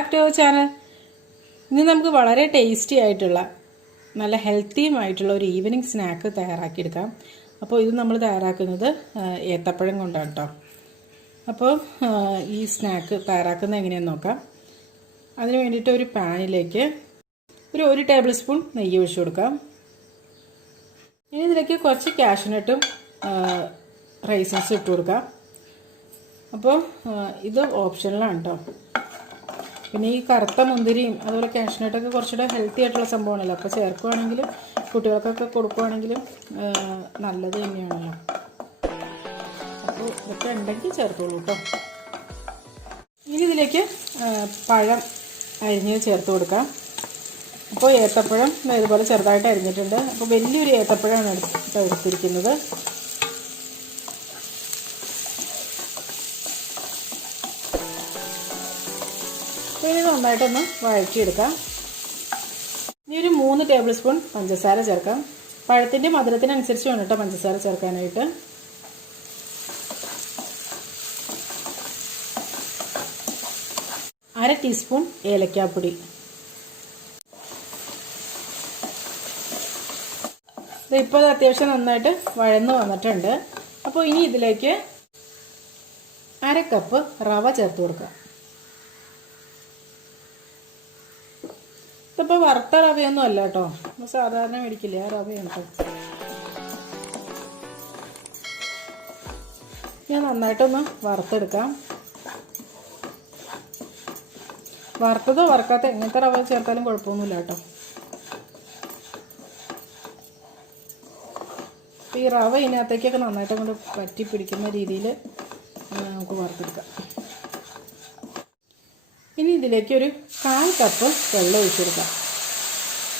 Back to our channel. ഇന്ന് നമുക്ക് വളരെ ടേസ്റ്റി ആയിട്ടുള്ള നല്ല ഹെൽത്തിയുമായിട്ടുള്ള ഒരു ഈവനിങ് സ്നാക്ക് തയ്യാറാക്കിയെടുക്കാം. അപ്പോൾ ഇത് നമ്മൾ തയ്യാറാക്കുന്നത് ഏത്തപ്പഴം കൊണ്ടാണ് കേട്ടോ. അപ്പോൾ ഈ സ്നാക്ക് തയ്യാറാക്കുന്നത് എങ്ങനെയാണെന്ന് നോക്കാം. അതിന് വേണ്ടിയിട്ട് ഒരു പാനിലേക്ക് ഒരു ടേബിൾ സ്പൂൺ നെയ്യ് ഒഴിച്ചു കൊടുക്കാം. ഇനി ഇതിലേക്ക് കുറച്ച് കാഷ്യൂനട്ടും റൈസൻസും ഇട്ട് കൊടുക്കാം. അപ്പോൾ ഇത് ഓപ്ഷനിലാണ് കേട്ടോ. പിന്നെ ഈ കറുത്ത മുന്തിരിയും അതുപോലെ കാഷ്യൂനട്ടൊക്കെ കുറച്ചുകൂടെ ഹെൽത്തി ആയിട്ടുള്ള സംഭവമാണല്ലോ. അപ്പോൾ ചേർക്കുകയാണെങ്കിലും കുട്ടികൾക്കൊക്കെ കൊടുക്കുകയാണെങ്കിലും നല്ലത് തന്നെയാണല്ലോ. അപ്പോൾ ഇതൊക്കെ ഉണ്ടെങ്കിൽ ചേർത്തോളൂ കേട്ടോ. ഇനി ഇതിലേക്ക് പഴം അരിഞ്ഞ് ചേർത്ത് കൊടുക്കാം. അപ്പോൾ ഏത്തപ്പഴം ഇതുപോലെ ചെറുതായിട്ട് അരിഞ്ഞിട്ടുണ്ട്. അപ്പോൾ വലിയൊരു ഏത്തപ്പഴമാണ് എടുത്തിരിക്കുന്നത്. ഇനി നന്നായിട്ടൊന്ന് വഴറ്റിയെടുക്കാം. ഇനി ഒരു 3 ടേബിൾ സ്പൂൺ പഞ്ചസാര ചേർക്കാം. പഴത്തിൻ്റെ മധുരത്തിനനുസരിച്ച് വേണം കേട്ടോ പഞ്ചസാര ചേർക്കാനായിട്ട്. അര ടീസ്പൂൺ ഏലക്കാപ്പൊടി. ഇപ്പോൾ അത്യാവശ്യം നന്നായിട്ട് വഴന്ന് വന്നിട്ടുണ്ട്. അപ്പോൾ ഇനി ഇതിലേക്ക് അര കപ്പ് റവ ചേർത്ത് കൊടുക്കാം. ഇതിപ്പോൾ വറുത്ത റവയൊന്നും അല്ല കേട്ടോ, സാധാരണ മേടിക്കില്ല ആ റവയാണ് കേട്ടോ. ഞാൻ നന്നായിട്ടൊന്ന് വറുത്തെടുക്കാം. വറുത്തതോ വറുക്കാത്ത എങ്ങനത്തെ റവ ചേർത്താലും കുഴപ്പമൊന്നുമില്ല കേട്ടോ. ഈ റവ ഇതിനകത്തേക്കൊക്കെ നന്നായിട്ട് കൊണ്ട് പറ്റി പിടിക്കുന്ന രീതിയിൽ നമുക്ക് വറുത്തെടുക്കാം. ഇനി ഇതിലേക്ക് ഒരു 1/4 കപ്പ് വെള്ളം ഒഴിച്ചു കൊടുക്കാം.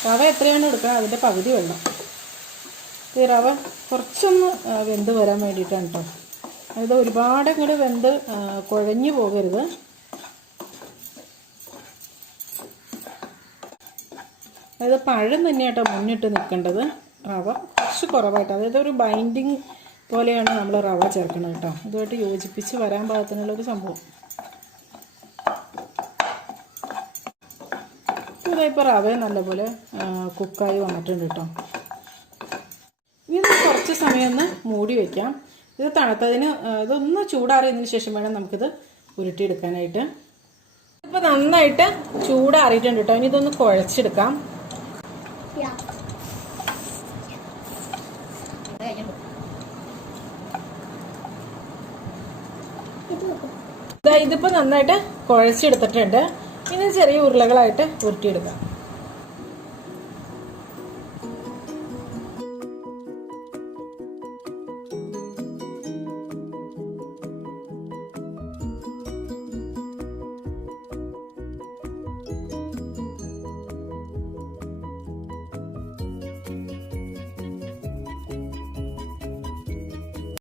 റവ എത്രയാണ് എടുക്കുക അതിൻ്റെ പകുതി വെള്ളം. ഈ റവ കുറച്ചൊന്ന് വെന്ത് വരാൻ വേണ്ടിയിട്ടാണ് കേട്ടോ. അതായത് ഒരുപാട് ഇങ്ങോട്ട് വെന്ത് കുഴഞ്ഞു പോകരുത്. അതായത് പഴം തന്നെയാട്ടോ മുന്നിട്ട് നിൽക്കേണ്ടത്. റവ കുറച്ച് കുറവായിട്ട്, അതായത് ഒരു ബൈൻഡിങ് പോലെയാണ് നമ്മൾ റവ ചേർക്കുന്നത് കേട്ടോ. ഇതുമായിട്ട് യോജിപ്പിച്ച് വരാൻ പാകത്തിനുള്ളൊരു സംഭവം. ഇപ്പോൾ റവ നല്ലപോലെ കുക്കായി വന്നിട്ടുണ്ട് കേട്ടോ. ഇനി നമുക്ക് കുറച്ച് സമയം ഒന്ന് മൂടി വയ്ക്കാം. ഇത് തണുത്തതിന് ഇതൊന്ന് ചൂടാറിയതിന് ശേഷം വേണം നമുക്കിത് ഉരുട്ടിയെടുക്കാനായിട്ട്. ഇപ്പോൾ നന്നായിട്ട് ചൂടാറിയിട്ടുണ്ട് കേട്ടോ. ഇനി ഇതൊന്ന് കുഴച്ചെടുക്കാം. ഇതിപ്പോൾ നന്നായിട്ട് കുഴച്ചെടുത്തിട്ടുണ്ട്. ഇനി ചെറിയ ഉരുളകളായിട്ട് ഉരുട്ടിയെടുക്കാം.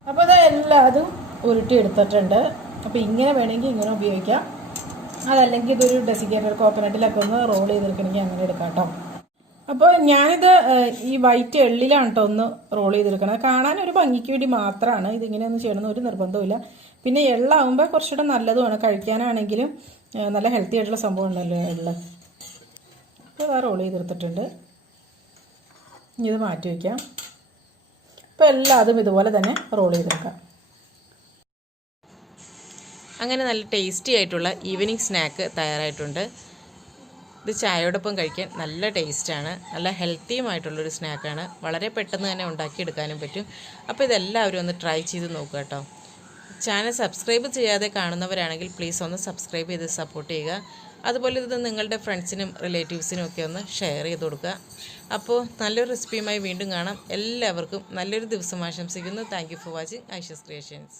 അപ്പോൾ എല്ലാതും ഉരുട്ടിയെടുത്തിട്ടുണ്ട്. അപ്പോൾ ഇങ്ങനെ വേണമെങ്കിൽ ഇങ്ങനെ ഉപയോഗിക്കാം. അതല്ലെങ്കിൽ ഇതൊരു ഡെസിക്കേറ്റഡ് കോക്കനട്ടിലൊക്കെ ഒന്ന് റോൾ ചെയ്തെടുക്കണമെങ്കിൽ അങ്ങനെ എടുക്കാം കേട്ടോ. അപ്പോൾ ഞാനിത് ഈ വൈറ്റ് എള്ളിലാണ് കേട്ടോ ഒന്ന് റോൾ ചെയ്തെടുക്കണത്. കാണാൻ ഒരു ഭംഗിക്ക് വേണ്ടി മാത്രമാണ് ഇതിങ്ങനെ ഒന്നും ചെയ്യണമെന്ന് ഒരു നിർബന്ധമില്ല. പിന്നെ എള്ളാവുമ്പോൾ കുറച്ചുകൂടെ നല്ലതുമാണ്, കഴിക്കാനാണെങ്കിലും നല്ല ഹെൽത്തി ആയിട്ടുള്ള സംഭവം ഉണ്ടല്ലോ എള്ള്. അപ്പോൾ അത് റോൾ ചെയ്തെടുത്തിട്ടുണ്ട്. ഇനി ഇത് മാറ്റി വയ്ക്കാം. അപ്പോൾ എല്ലാതും ഇതുപോലെ തന്നെ റോൾ ചെയ്തെടുക്കാം. അങ്ങനെ നല്ല ടേസ്റ്റി ആയിട്ടുള്ള ഈവനിങ് സ്നാക്ക് തയ്യാറായിട്ടുണ്ട്. ഇത് ചായയോടൊപ്പം കഴിക്കാൻ നല്ല ടേസ്റ്റാണ്. നല്ല ഹെൽത്തിയുമായിട്ടുള്ളൊരു സ്നാക്കാണ്. വളരെ പെട്ടെന്ന് തന്നെ ഉണ്ടാക്കിയെടുക്കാനും പറ്റും. അപ്പോൾ ഇതെല്ലാവരും ഒന്ന് ട്രൈ ചെയ്ത് നോക്കുക കേട്ടോ. ചാനൽ സബ്സ്ക്രൈബ് ചെയ്യാതെ കാണുന്നവരാണെങ്കിൽ പ്ലീസ് ഒന്ന് സബ്സ്ക്രൈബ് ചെയ്ത് സപ്പോർട്ട് ചെയ്യുക. അതുപോലെ ഇത് നിങ്ങളുടെ ഫ്രണ്ട്സിനും റിലേറ്റീവ്സിനും ഒക്കെ ഒന്ന് ഷെയർ ചെയ്ത് കൊടുക്കുക. അപ്പോൾ നല്ലൊരു റെസിപ്പിയുമായി വീണ്ടും കാണാം. എല്ലാവർക്കും നല്ലൊരു ദിവസം ആശംസിക്കുന്നു. Thank you for watching Aisha's creations.